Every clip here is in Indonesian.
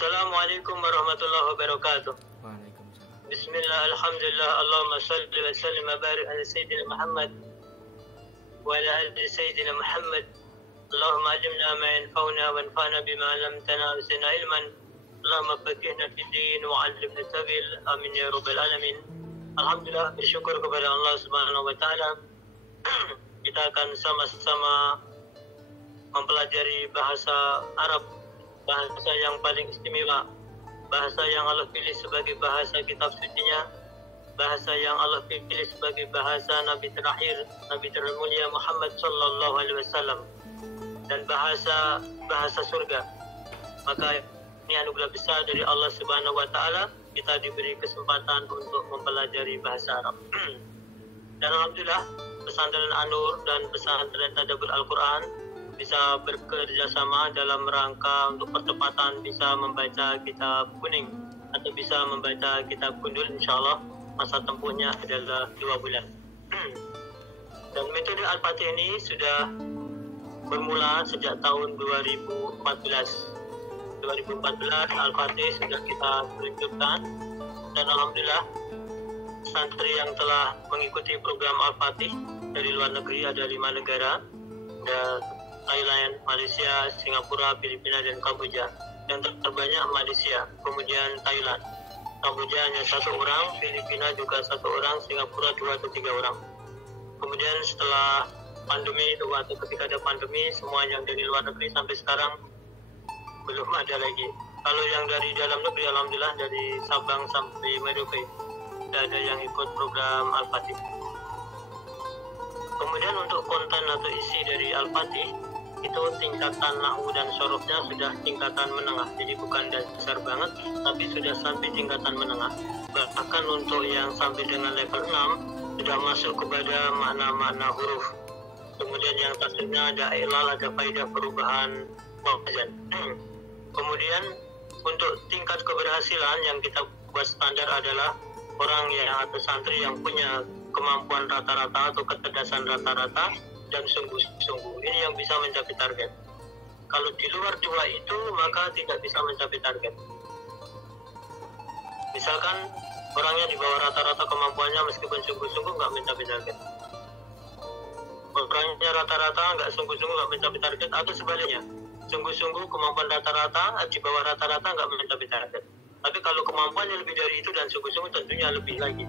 Assalamualaikum warahmatullahi wabarakatuh. Waalaikumsalam. Bismillah, alhamdulillah, Allahumma salli wa sallim wa barik ala Sayyidina Muhammad wa ala ali Sayyidina Muhammad. Allahumma alimna ma yanfa'una wa anfa'na bima 'allamtana wa zidna ilman. Allahumma faqihna fid din wa 'allimna tawil. Amin ya rabbal alamin. Alhamdulillah, bersyukur kepada Allah Subhanahu wa taala. Kita akan sama-sama mempelajari bahasa Arab, bahasa yang paling istimewa, bahasa yang Allah pilih sebagai bahasa kitab sucinya, bahasa yang Allah pilih sebagai bahasa Nabi terakhir, Nabi termulia Muhammad sallallahu alaihi wasallam, dan bahasa surga. Maka ini anugerah besar dari Allah Subhanahu wa taala, kita diberi kesempatan untuk mempelajari bahasa Arab. Dan alhamdulillah, pesantren An-Nur dan pesantren Tadabbur Al-Quran bisa bekerja sama dalam rangka untuk percepatan bisa membaca kitab kuning atau bisa membaca kitab gundul. Insyaallah masa tempuhnya adalah 2 bulan. Dan metode Al-Fatih ini sudah bermula sejak tahun 2014 Al-Fatih sudah kita luncurkan, dan alhamdulillah santri yang telah mengikuti program Al-Fatih dari luar negeri ada 5 negara, dan Thailand, Malaysia, Singapura, Filipina, dan Kamboja. Yang terbanyak Malaysia, kemudian Thailand. Kamboja hanya 1 orang, Filipina juga 1 orang, Singapura 2 atau 3 orang. Kemudian setelah pandemi itu, atau ketika ada pandemi, semua yang dari luar negeri sampai sekarang belum ada lagi. Kalau yang dari dalam negeri, alhamdulillah dari Sabang sampai Merauke sudah ada yang ikut program Al-Fatih. Kemudian untuk konten atau isi dari Al-Fatih itu tingkatan nahwu dan sorofnya sudah tingkatan menengah, jadi bukan dasar banget, tapi sudah sampai tingkatan menengah. Bahkan untuk yang sampai dengan level 6 sudah masuk kepada makna-makna huruf. Kemudian yang tasrifnya ada ilal, ada faedah perubahan wazan. Kemudian untuk tingkat keberhasilan yang kita buat standar adalah orang yang atau santri yang punya kemampuan rata-rata atau kecerdasan rata-rata dan sungguh-sungguh, ini yang bisa mencapai target. Kalau di luar 2 itu maka tidak bisa mencapai target. Misalkan orangnya di bawah rata-rata kemampuannya meskipun sungguh-sungguh nggak mencapai target. Orangnya rata-rata nggak sungguh-sungguh nggak mencapai target, atau sebaliknya, sungguh-sungguh kemampuan rata-rata, di bawah rata-rata nggak mencapai target. Tapi kalau kemampuannya lebih dari itu dan sungguh-sungguh tentunya lebih lagi,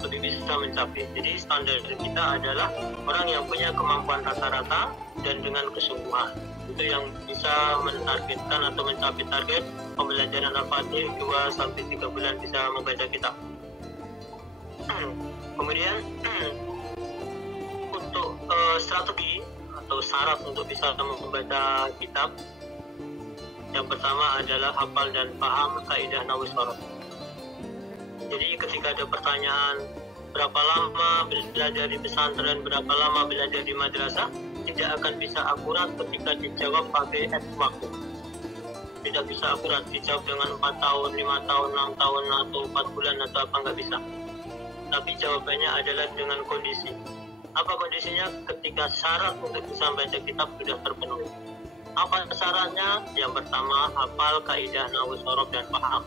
lebih bisa mencapai. Jadi standar kita adalah orang yang punya kemampuan rata-rata dan dengan kesungguhan, itu yang bisa mentargetkan atau mencapai target pembelajaran Al-Fatih 2-3 bulan bisa membaca kitab. Kemudian untuk strategi atau syarat untuk bisa membaca kitab, yang pertama adalah hafal dan paham kaidah nahwu sorof. Jadi ketika ada pertanyaan berapa lama belajar di pesantren, berapa lama belajar di madrasah, tidak akan bisa akurat ketika dijawab pakai waktu. Tidak bisa akurat dijawab dengan 4 tahun, 5 tahun, 6 tahun, atau 4 bulan atau apa, nggak bisa. Tapi jawabannya adalah dengan kondisi. Apa kondisinya? Ketika syarat untuk bisa membaca kitab sudah terpenuhi. Apa syaratnya? Yang pertama, hafal kaidah nahwu sorof dan paham.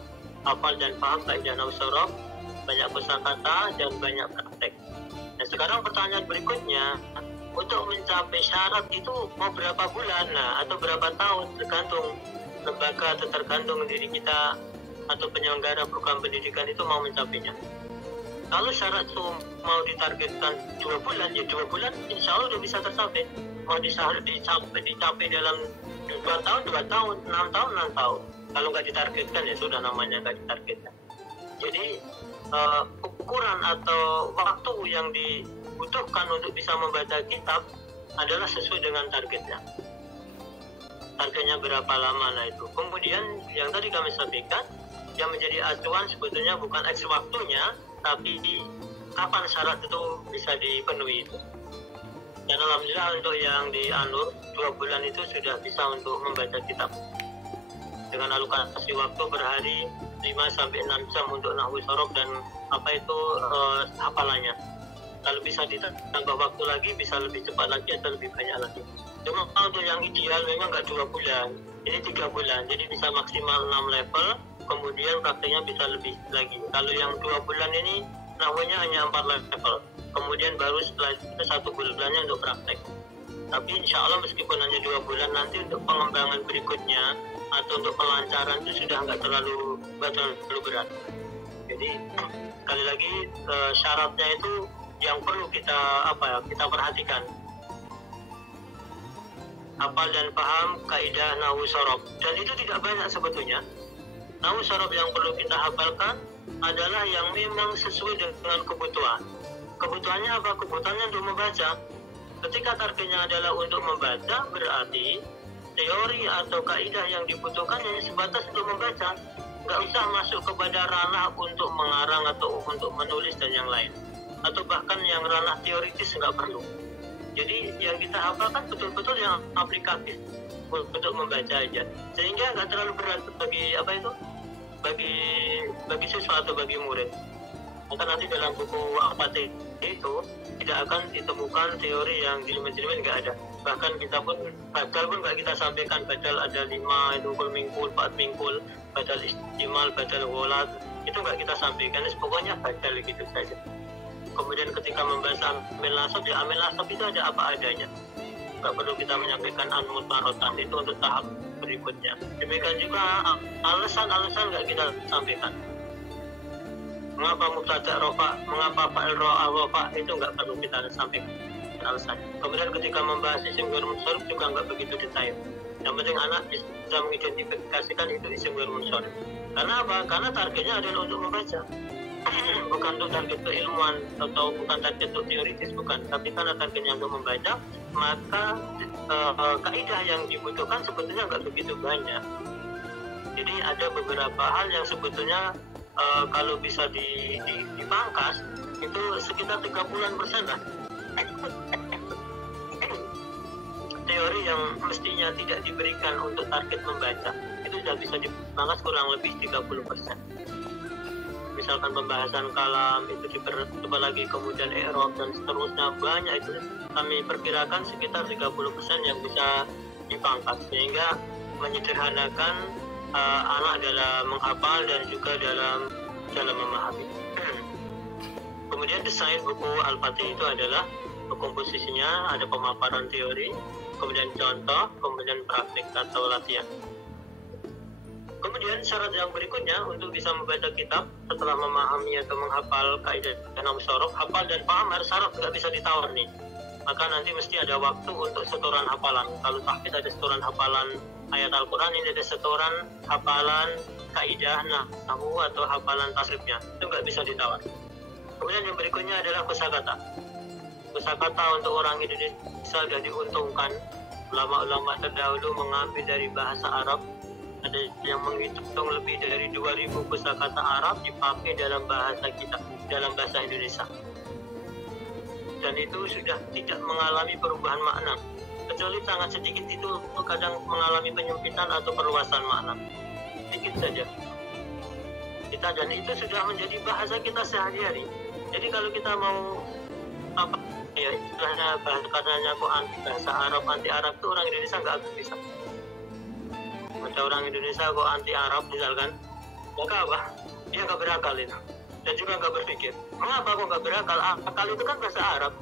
Hafal dan paham kaidah nahwu sorof, banyak kosakata dan banyak praktek. Nah, sekarang pertanyaan berikutnya, untuk mencapai syarat itu mau berapa bulan, atau berapa tahun, tergantung lembaga atau tergantung diri kita atau penyelenggara program pendidikan itu mau mencapainya. Kalau syarat itu mau ditargetkan 2 bulan, ya 2 bulan insya Allah udah bisa tercapai. Mau dicapai dalam 2 tahun, 2 tahun, 6 tahun, 6 tahun. Kalau nggak ditargetkan ya sudah, namanya nggak ditargetkan. Jadi ukuran atau waktu yang dibutuhkan untuk bisa membaca kitab adalah sesuai dengan targetnya. Targetnya berapa lama, nah itu. Kemudian yang tadi kami sampaikan, yang menjadi acuan sebetulnya bukan eks waktunya, tapi kapan syarat itu bisa dipenuhi itu. Dan alhamdulillah untuk yang di An-Nur 2 bulan itu sudah bisa untuk membaca kitab dengan alokasi waktu per hari 5-6 jam untuk nahwu sorof dan hafalannya. Kalau bisa ditambah waktu lagi bisa lebih cepat lagi atau lebih banyak lagi. Cuma untuk yang ideal memang nggak 2 bulan, Ini 3 bulan, jadi bisa maksimal 6 level, kemudian prakteknya bisa lebih lagi. Kalau yang 2 bulan ini nahwunya hanya 4 level, kemudian baru setelah itu 1 bulannya untuk praktek. Tapi insya Allah meskipun hanya 2 bulan, nanti untuk pengembangan berikutnya atau untuk pelancaran itu sudah nggak terlalu berat. Jadi sekali lagi syaratnya itu yang perlu kita perhatikan. Hafal dan paham kaidah nahwu sorof, dan itu tidak banyak sebetulnya. Nahwu sorof yang perlu kita hafalkan adalah yang memang sesuai dengan kebutuhan. Kebutuhannya apa? Kebutuhannya untuk membaca. Ketika targetnya adalah untuk membaca, berarti teori atau kaidah yang dibutuhkan hanya sebatas untuk membaca. Nggak usah masuk kepada ranah untuk mengarang atau untuk menulis dan yang lain. Atau bahkan yang ranah teoritis nggak perlu. Jadi yang kita hafalkan betul-betul yang aplikatif untuk membaca aja, sehingga nggak terlalu berat bagi siswa atau bagi murid. Maka nanti dalam buku Al-Fatih itu tidak akan ditemukan teori yang jelimet-jelimet, nggak ada. Bahkan kita pun badal pun nggak kita sampaikan. Badal ada 5, itu mingkul, 4 mingkul, badal istimal, badal wolat, itu nggak kita sampaikan. Pokoknya badal gitu saja. Kemudian ketika membahas amil nasab, ya amil nasab itu ada apa adanya, nggak perlu kita menyampaikan anmut marotan, itu untuk tahap berikutnya. Demikian juga alasan-alasan nggak kita sampaikan. Mengapa mubtada rofa, mengapa fa'il rofa, itu nggak perlu kita sampaikan alasan. Kemudian ketika membahas isim ghair munsharif juga nggak begitu detail. Yang penting anak bisa mengidentifikasikan itu isim ghair munsharif. Karena apa? Karena targetnya adalah untuk membaca. Bukan untuk target keilmuan atau bukan target untuk teoritis, bukan, tapi karena targetnya untuk membaca, maka kaidah yang dibutuhkan sebetulnya nggak begitu banyak. Jadi ada beberapa hal yang sebetulnya kalau bisa dipangkas itu sekitar 30% lah. Teori yang mestinya tidak diberikan untuk target membaca itu sudah bisa dipangkas kurang lebih 30%. Misalkan pembahasan kalam itu dipercoba lagi, kemudian i'rab dan seterusnya, banyak itu kami perkirakan sekitar 30% yang bisa dipangkas, sehingga menyederhanakan anak dalam menghafal dan juga dalam memahami. Kemudian desain buku Al-Fatih itu adalah komposisinya ada pemaparan teori, kemudian contoh, kemudian praktik atau latihan. Kemudian syarat yang berikutnya untuk bisa membaca kitab setelah memahami atau menghafal kaidah nahwu sorof, hafal dan paham harus syarat, nggak bisa ditawar nih. Maka nanti mesti ada waktu untuk setoran hafalan. Kalau tahfidz ada setoran hafalan ayat Al-Quran, ini ada setoran hafalan kaidah nahwu atau hafalan tasrifnya, itu nggak bisa ditawar. Kemudian yang berikutnya adalah kosakata. Kosakata untuk orang Indonesia sudah diuntungkan. Ulama-ulama terdahulu mengambil dari bahasa Arab. Ada yang menghitung lebih dari 2000 kosakata Arab dipakai dalam bahasa kita, dalam bahasa Indonesia. Dan itu sudah tidak mengalami perubahan makna, kecuali sangat sedikit itu kadang mengalami penyempitan atau perluasan makna, sedikit saja. Dan itu sudah menjadi bahasa kita sehari-hari. Jadi kalau kita mau istilahnya katanya kok bahasa Arab anti Arab itu orang Indonesia nggak akan bisa. Ada orang Indonesia kok anti Arab misalkan, maka apa? Dia nggak berakal itu, dan juga nggak berpikir. Mengapa kok nggak berakal? Akal itu kan bahasa Arab,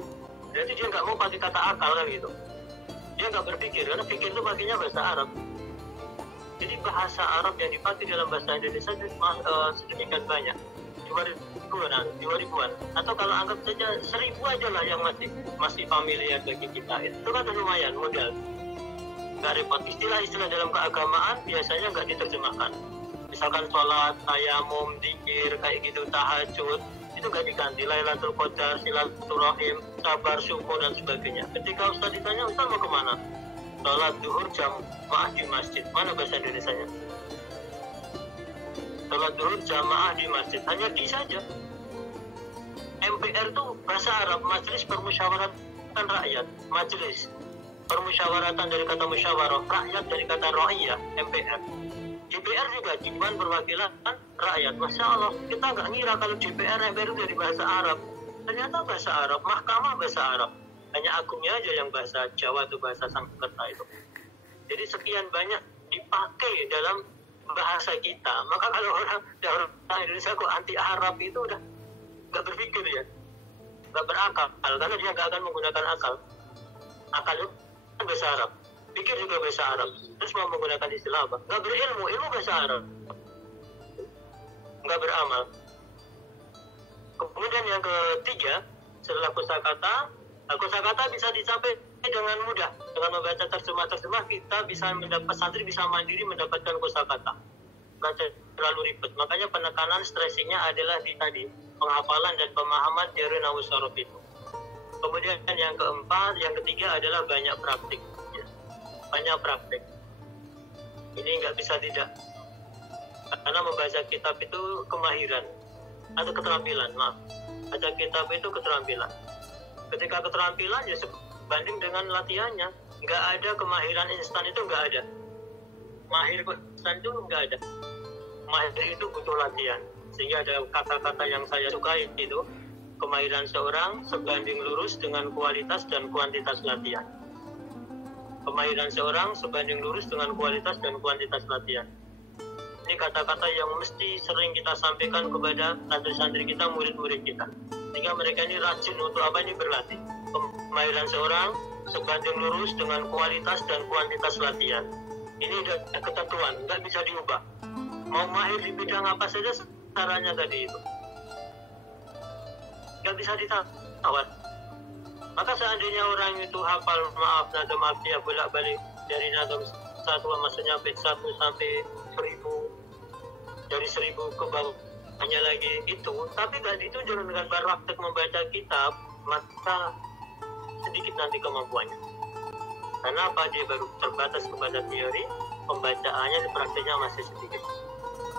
jadi dia nggak mau pakai kata akal kan gitu. Dia nggak berpikir, karena pikir itu pakainya bahasa Arab. Jadi bahasa Arab yang dipakai dalam bahasa Indonesia sedemikian banyak, 2000-an, atau kalau anggap saja 1000 aja lah yang masih familiar bagi kita. Itu kan lumayan modal. Nggak repot. Istilah-istilah dalam keagamaan biasanya nggak diterjemahkan. Misalkan sholat, tayamum, dzikir, kayak gitu, tahajud, itu nggak diganti. Lailatul Qadar, silaturahim, sabar, syukur, dan sebagainya. Ketika Ustaz ditanya, Ustaz mau kemana? Sholat duhur jamaah di masjid. Mana bahasa Indonesianya? Sholat duhur jamaah di masjid. Hanya di saja. MPR itu bahasa Arab, Majelis Permusyawaratan Rakyat. Majelis permusyawaratan dari kata musyawarah, rakyat dari kata ra'iyah, MPR. DPR juga Dewan Perwakilan Rakyat. Masya Allah, kita nggak ngira kalau DPR, MPR itu dari bahasa Arab. Ternyata bahasa Arab, mahkamah bahasa Arab. Hanya agungnya aja yang bahasa Jawa atau bahasa Sanskerta itu. Jadi sekian banyak dipakai dalam bahasa kita. Maka kalau orang Indonesia kok anti Arab itu udah nggak berpikir ya, nggak berakal, karena dia nggak akan menggunakan akal. Akal itu bahasa Arab, pikir juga bahasa Arab, terus mau menggunakan istilah apa? Nggak berilmu, ilmu bahasa Arab, nggak beramal. Kemudian yang ketiga, setelah kosakata bisa dicapai dengan mudah. Dengan membaca terjemah kita bisa santri bisa mandiri mendapatkan kosakata, nggak terlalu ribet. Makanya penekanan stressingnya adalah di tadi penghafalan dan pemahaman teori nahwu sorof itu. Kemudian yang ketiga adalah banyak praktik. Ya. Banyak praktik. Ini nggak bisa tidak. Karena membaca kitab itu kemahiran atau keterampilan, maaf. Baca kitab itu keterampilan. Ketika keterampilan ya sebanding dengan latihannya. Nggak ada kemahiran instan itu nggak ada. Mahir instan itu nggak ada. Mahir itu butuh latihan. Sehingga ada kata-kata yang saya sukai itu, kemahiran seorang sebanding lurus dengan kualitas dan kuantitas latihan. Kemahiran seorang sebanding lurus dengan kualitas dan kuantitas latihan. Ini kata-kata yang mesti sering kita sampaikan kepada santri-santri kita, murid-murid kita. Sehingga mereka ini rajin untuk apa ini berlatih. Kemahiran seorang sebanding lurus dengan kualitas dan kuantitas latihan. Ini udah ketentuan, nggak bisa diubah. Mau mahir di bidang apa saja, caranya tadi itu nggak bisa ditawar. Maka seandainya orang itu hafal nadam alfiyah bolak-balik dari nadam 1 maksudnya bait 1 sampai 1000, dari 1000 ke bawahnya lagi itu, tapi nggak ditunjuk dengan praktek membaca kitab, maka sedikit nanti kemampuannya. Karena apa? Dia baru terbatas kepada teori, pembacaannya di prakteknya masih sedikit.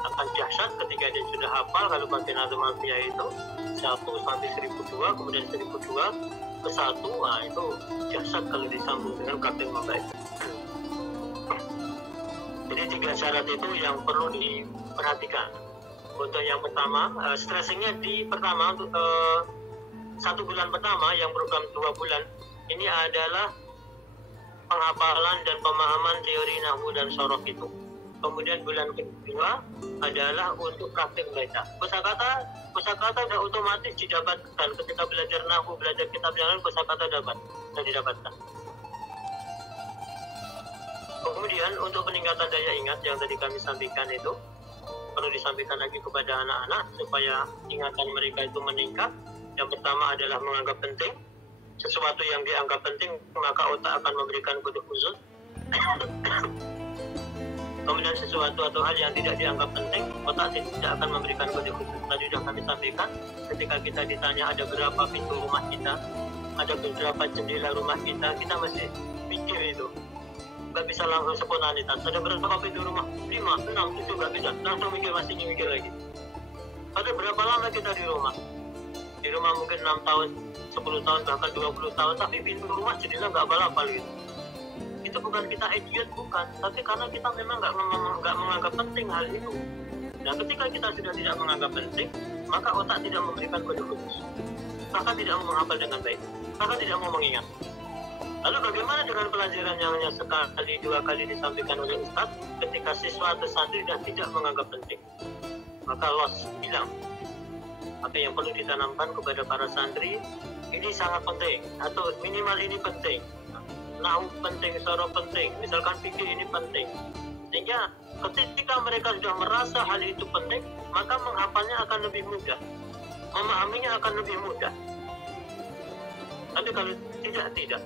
Akan dahsyat ketika dia sudah hafal kalau pakai nadam alfiyah itu 1 sampai 1002, kemudian 1002 ke 1, nah itu dahsyat kalau disambung dengan praktek membaca. Jadi 3 syarat itu yang perlu diperhatikan. Untuk yang pertama, stressingnya di pertama untuk 1 bulan pertama, yang program 2 bulan ini adalah penghafalan dan pemahaman teori nahwu dan sorof itu. Kemudian bulan kedua adalah untuk praktik baca. Kosakata sudah otomatis didapatkan ketika belajar nahwu, belajar kitab yang lain, kosakata dan didapatkan. Kemudian untuk peningkatan daya ingat yang tadi kami sampaikan itu perlu disampaikan lagi kepada anak-anak supaya ingatan mereka itu meningkat. Yang pertama adalah menganggap penting sesuatu yang dianggap penting, maka otak akan memberikan kode khusus. Kemudian sesuatu atau hal yang tidak dianggap penting, otak tidak akan memberikan kode khusus. Tadi sudah kami sampaikan, ketika kita ditanya ada berapa pintu rumah kita, ada berapa jendela rumah kita masih pikir itu. Nggak bisa langsung spontanitas. Ada berapa pintu rumah? 5, 6, 7, nggak bisa. Langsung masih mikir lagi. Ada berapa lama kita di rumah? Di rumah mungkin 6 tahun, 10 tahun, bahkan 20 tahun, tapi pintu rumah jendela nggak hafal gitu. Itu bukan kita idiot, bukan, tapi karena kita memang nggak menganggap penting hal itu. Dan ketika kita sudah tidak menganggap penting, maka otak tidak memberikan kode khusus, maka tidak mau menghafal dengan baik, maka tidak mau mengingat. Lalu bagaimana dengan pelajaran yang hanya sekali, 2 kali disampaikan oleh Ustadz, ketika siswa atau santri sudah tidak menganggap penting, maka loss, hilang. Maka yang perlu ditanamkan kepada para santri, ini sangat penting, atau minimal ini penting. Nahwu penting, sorof penting, misalkan fikih ini penting. Sehingga ketika mereka sudah merasa hal itu penting, maka menghafalnya akan lebih mudah, memahaminya akan lebih mudah. Tapi kalau tidak.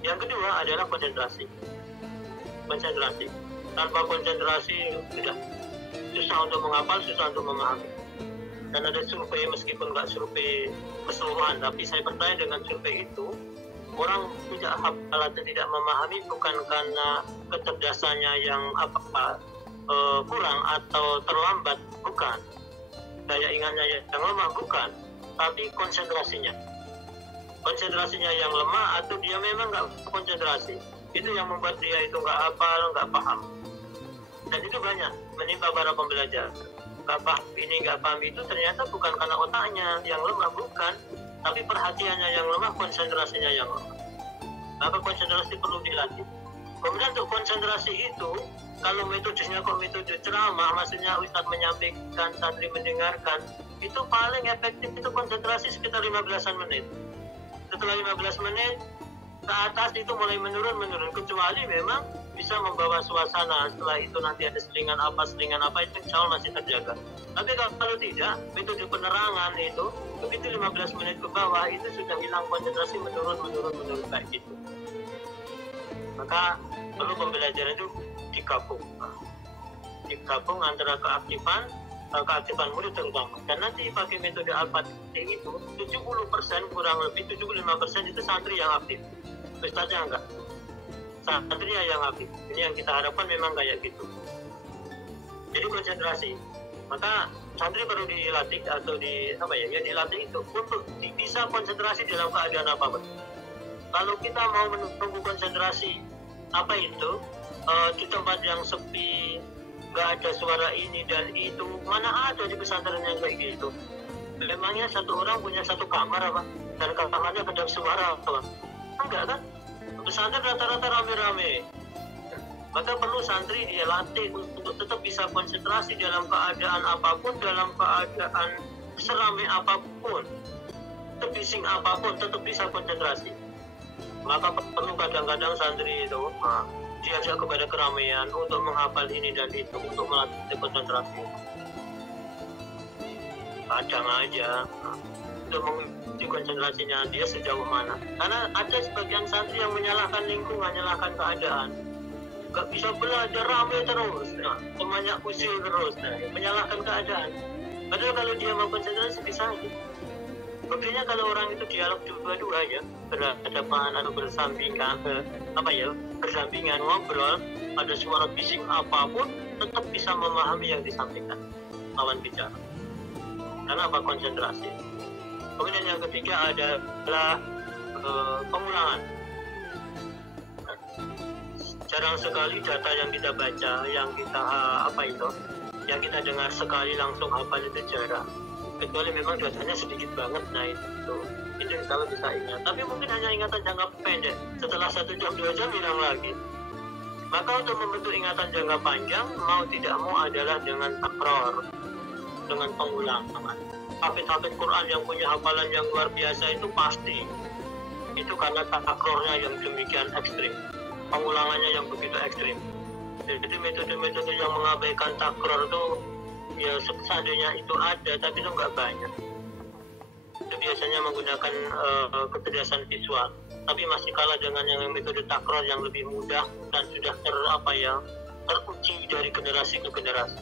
Yang kedua adalah konsentrasi. Tanpa konsentrasi sudah susah untuk menghafal, susah untuk memahami. Dan ada survei, meskipun nggak survei keseluruhan, tapi saya percaya dengan survei itu, orang tidak hafal atau tidak memahami bukan karena kecerdasannya yang kurang atau terlambat, bukan. Daya ingatnya yang lemah, bukan. Tapi konsentrasinya yang lemah, atau dia memang nggak konsentrasi. Itu yang membuat dia itu nggak hafal, nggak paham. Dan itu banyak menimpa para pembelajar. Nggak paham ini, nggak paham itu, ternyata bukan karena otaknya yang lemah, bukan. Tapi perhatiannya yang lemah, konsentrasinya yang lemah. Maka konsentrasi perlu dilatih. Kemudian untuk konsentrasi itu, kalau metodenya kok metode ceramah, maksudnya Ustadz menyampaikan, santri mendengarkan, itu paling efektif itu konsentrasi sekitar 15 menit. Setelah 15 menit ke atas itu mulai menurun, kecuali memang bisa membawa suasana. Setelah itu nanti ada selingan apa itu insya Allah masih terjaga. Tapi kalau tidak, metode penerangan itu begitu 15 menit ke bawah itu sudah hilang konsentrasi, menurun kayak gitu. Maka perlu pembelajaran itu digabung antara keaktifan murid terutama. Dan nanti pakai metode Al-Fatih itu 70% kurang lebih 75% itu santri yang aktif, ustaznya enggak, santri yang aktif. Ini yang kita harapkan memang kayak gitu. Jadi konsentrasi, maka santri perlu dilatih atau dilatih itu untuk bisa konsentrasi dalam keadaan apapun. Kalau kita mau menunggu konsentrasi di tempat yang sepi, nggak ada suara ini dan itu, mana ada di pesantren yang kayak gitu. Memangnya satu orang punya satu kamar apa? Dan kamarnya kedap suara apa? Enggak kan? Pesantren rata-rata rame-rame. Maka perlu santri dia latih untuk tetap bisa konsentrasi dalam keadaan apapun, dalam keadaan seramai apapun, sebising apapun, tetap bisa konsentrasi. Maka perlu kadang-kadang santri itu diajak kepada keramaian untuk menghafal ini dan itu, untuk melatih konsentrasi. Kadang aja untuk menguji konsentrasinya dia sejauh mana. Karena ada sebagian santri yang menyalahkan lingkungan, menyalahkan keadaan. Gak bisa belajar, ramai terus, temannya usil terus, menyalahkan keadaan. Padahal kalau dia mau konsentrasi bisa aja. Buktinya kalau orang itu dialog dua-duanya, berhadapan atau bersampingan ngobrol, ada suara bising apapun, tetap bisa memahami yang disampaikan lawan bicara. Karena apa? Konsentrasi. Kemudian yang ketiga adalah pengulangan. Jarang sekali data yang kita baca, yang kita dengar sekali langsung hafal itu jarang. Kecuali memang datanya sedikit banget, nah itu kalau bisa ingat. Tapi mungkin hanya ingatan jangka pendek, setelah 1 jam 2 jam hilang lagi. Maka untuk membentuk ingatan jangka panjang, mau tidak mau adalah dengan takror, dengan pengulangan. Hafid Quran yang punya hafalan yang luar biasa itu pasti itu karena takrornya yang demikian ekstrim, pengulangannya yang begitu ekstrim. Jadi metode-metode yang mengabaikan takror itu ya seandainya itu ada, tapi itu nggak banyak. Itu biasanya menggunakan kecerdasan visual, tapi masih kalah dengan yang metode takror yang lebih mudah dan sudah teruji dari generasi ke generasi.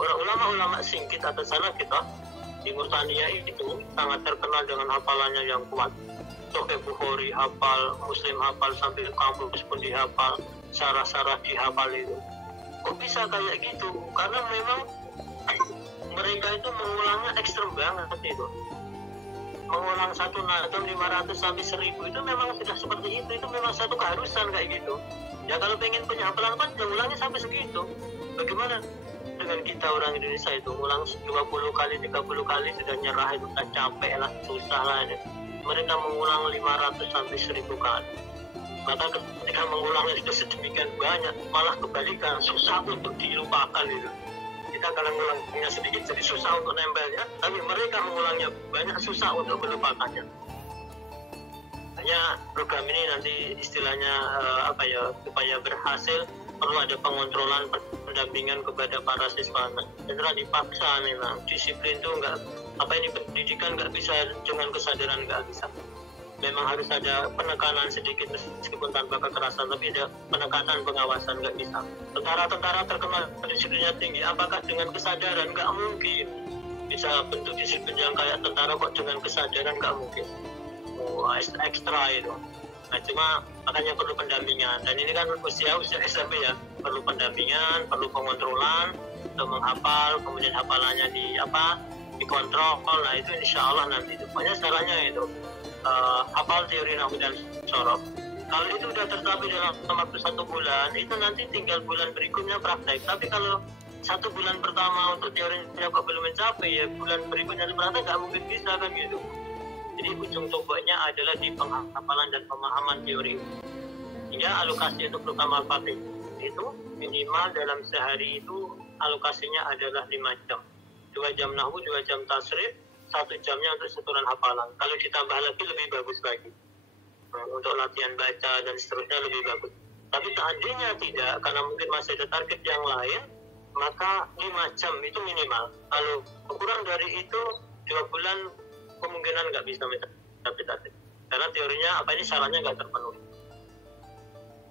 Ulama-ulama singkit atau salaf kita di Mauritania itu sangat terkenal dengan hafalannya yang kuat. Sahih Bukhari hafal, Muslim hafal, sampai kampus pun dihafal, syarah-syarah dihafal itu. Kok bisa kayak gitu? Karena memang mereka itu mengulangnya ekstrem banget itu. Mengulang satu nadam 500 sampai 1000 itu memang sudah seperti itu memang satu keharusan kayak gitu. Ya kalau pengen punya hafalan kan ya ulangnya sampai segitu. Bagaimana dengan kita orang Indonesia itu ulang 20 kali, 30 kali sudah nyerah, itu kan capek lah, susah lah ini. Mereka mengulang 500 sampai 1000 kali. Maka ketika mengulangnya sudah sedemikian banyak, malah kebalikan, susah untuk dilupakan itu. Kita kalau mengulangnya sedikit jadi susah untuk nempelnya, tapi mereka mengulangnya banyak, susah untuk melupakannya. Hanya program ini nanti istilahnya supaya berhasil perlu ada pengontrolan, pendampingan kepada para siswa. Setelah dipaksa memang disiplin itu pendidikan nggak bisa dengan kesadaran, nggak bisa. Memang harus ada penekanan sedikit meskipun tanpa kekerasan, tapi ada penekanan, pengawasan, nggak bisa. Tentara terkenal disiplinnya tinggi, apakah dengan kesadaran? Nggak mungkin. Bisa bentuk disiplin yang kayak tentara kok dengan kesadaran, nggak mungkin. Ekstra itu. Nah cuma makanya perlu pendampingan, dan ini kan usia SMP ya, perlu pendampingan, perlu pengontrolan untuk menghafal, kemudian hafalannya dikontrol. Nah itu insya Allah nanti itu banyak caranya itu. Hafal teori nahwu dan sorof. Kalau itu sudah tercapai dalam waktu 1 bulan, itu nanti tinggal bulan berikutnya praktek. Tapi kalau 1 bulan pertama untuk teorinya kok belum mencapai, ya bulan berikutnya praktek nggak mungkin bisa kan gitu. Jadi ujung tombaknya adalah di penghafalan dan pemahaman teori. Hingga alokasi untuk program Al-Fatih itu minimal dalam sehari itu alokasinya adalah 5 jam. 2 jam nahwu, 2 jam tasrif, 1 jamnya untuk setoran hafalan. Kalau ditambah lagi lebih bagus lagi. Untuk latihan baca dan seterusnya lebih bagus. Tapi seandainya tidak, karena mungkin masih ada target yang lain, maka 5 jam itu minimal. Kalau kurang dari itu 2 bulan kemungkinan nggak bisa mencapai target. Karena teorinya syaratnya nggak terpenuhi.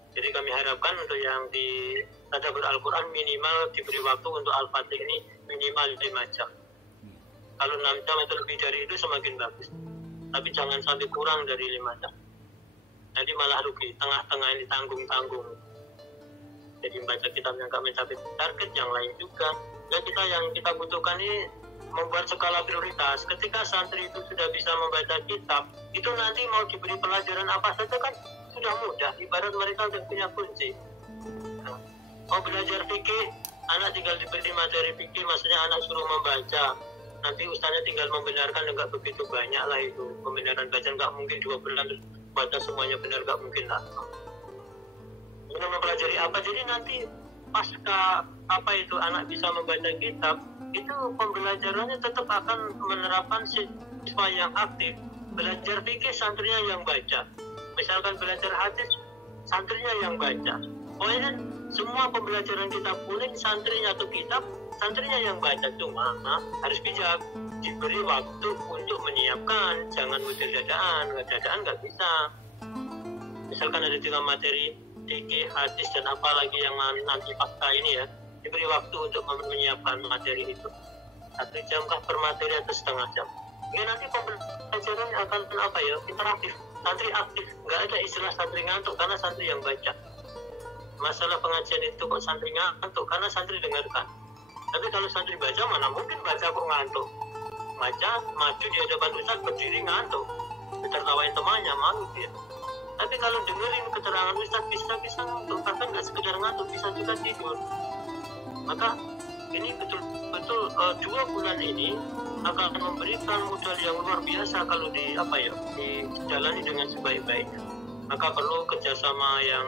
Jadi kami harapkan untuk yang di tadabbur Al-Quran minimal diberi waktu untuk Al-Fatih ini minimal 5 jam. Kalau 6 jam atau lebih dari itu semakin bagus. Tapi jangan sampai kurang dari 5 jam. Nanti malah rugi, tengah-tengah ini tanggung-tanggung. Jadi membaca kitab yang nggak mencapai target, yang lain juga. Dan yang kita butuhkan ini membuat skala prioritas. Ketika santri itu sudah bisa membaca kitab, itu nanti mau diberi pelajaran apa saja kan sudah mudah. Ibarat mereka sudah punya kunci. Mau belajar fikih, anak tinggal diberi materi fikih, maksudnya anak suruh membaca. Nanti ustaznya tinggal membenarkan, enggak begitu banyak lah itu. Pembenaran bacaan nggak mungkin 2 bulan baca semuanya benar, nggak mungkin lah. Untuk mempelajari apa, jadi nanti pasca anak bisa membaca kitab, itu pembelajarannya tetap akan menerapkan siswa yang aktif. Belajar fikih santrinya yang baca, misalkan belajar hadis santrinya yang baca. Pokoknya semua pembelajaran kitab kuning santrinya atau kitab santrinya yang baca. Cuma harus bijak, diberi waktu untuk menyiapkan, jangan model dadaan nggak bisa. Misalkan ada 3 materi fikih, hadis dan apa lagi yang nanti fakta ini ya, diberi waktu untuk menyiapkan materi itu. 1 jam kah per materi atau setengah jam. Ya nanti pembelajaran akan interaktif, santri aktif, nggak ada istilah santri ngantuk karena santri yang baca. Masalah pengajian itu kok santri ngantuk karena santri dengarkan. Tapi kalau santri baca, mana mungkin baca kok ngantuk. Baca, maju di hadapan ustaz, berdiri ngantuk, ditertawain temannya, malu dia. Tapi kalau dengerin keterangan ustaz bisa ngantuk, bahkan nggak sekedar ngantuk, bisa juga tidur. Maka ini betul-betul 2 bulan ini akan memberikan modal yang luar biasa kalau dijalani dengan sebaik-baiknya. Maka perlu kerjasama yang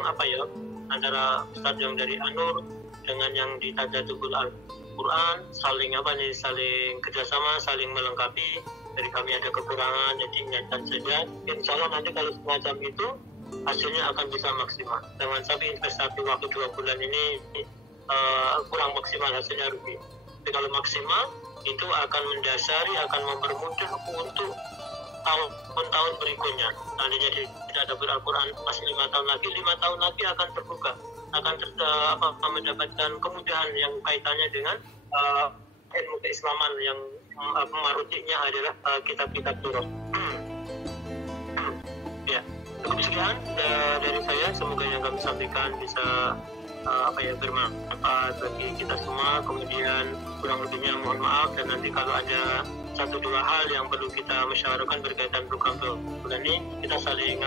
antara ustaz yang dari Anur dengan yang di Tadabbur Al-Quran, saling kerjasama, saling melengkapi. Dari kami ada kekurangan, jadi ingatkan saja. Insya Allah nanti kalau semacam itu hasilnya akan bisa maksimal. Jangan sampai investasi waktu 2 bulan ini kurang maksimal, hasilnya rugi. Tapi kalau maksimal itu akan mendasari, akan mempermudah untuk tahun-tahun berikutnya. Nantinya tidak ada Al-Quran masih 5 tahun lagi akan terbuka, akan mendapatkan kemudahan yang kaitannya dengan ilmu keislaman yang marutinya adalah kitab-kitab Turah. Ya, cukup sekian dari saya. Semoga yang kami sampaikan bisa bermanfaat bagi kita semua. Kemudian kurang lebihnya mohon maaf, dan nanti kalau ada 1-2 hal yang perlu kita musyawarahkan berkaitan program bulan ini, kita saling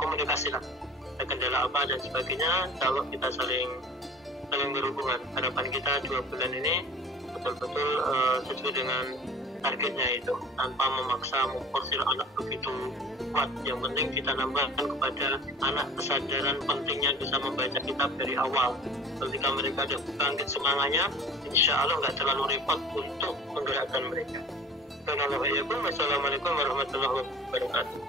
komunikasi lah, ada kendala apa dan sebagainya. Kalau kita saling berhubungan, harapan kita 2 bulan ini betul-betul sesuai dengan targetnya itu, tanpa memaksa memforsir anak begitu kuat. Yang penting ditanamkan kepada anak kesadaran pentingnya bisa membaca kitab dari awal. Ketika mereka ada bangkit semangatnya, insya Allah nggak terlalu repot untuk menggerakkan mereka. Assalamualaikum warahmatullahi wabarakatuh.